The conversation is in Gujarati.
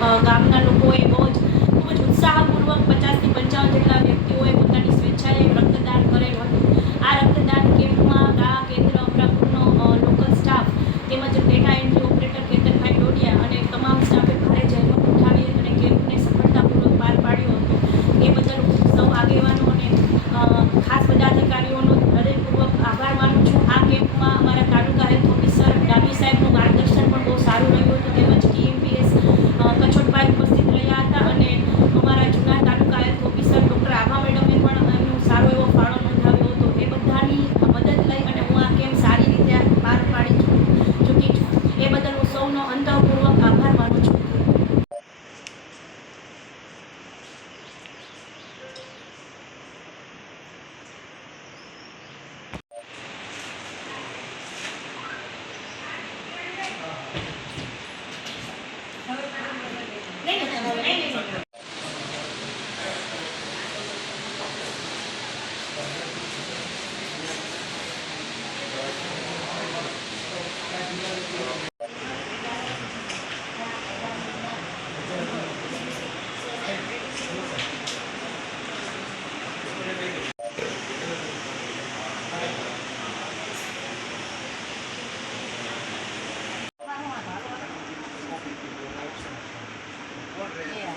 ગામના લોકોએ બહુ જ, ખૂબ જ ઉત્સાહપૂર્વક પચાસથી પંચાવન જેટલા વ્યક્તિઓએ પોતાની સ્વેચ્છાએ રક્તદાન કરેલ હતું. આ રક્તદાન કેમ્પમાં આ કેન્દ્ર, અમરાપુરનો લોકલ સ્ટાફ તેમજ ડેટા એન્ટ્રી ઓપરેટર કેતનભાઈ ડોડિયા અને તમામ સ્ટાફે ભારે જહેમત ઉઠાવી અને કેમ્પને સફળતાપૂર્વક પાર પાડ્યો હતો. એ બદલ સૌ આગેવાનો અને ખાસ બધા Yeah.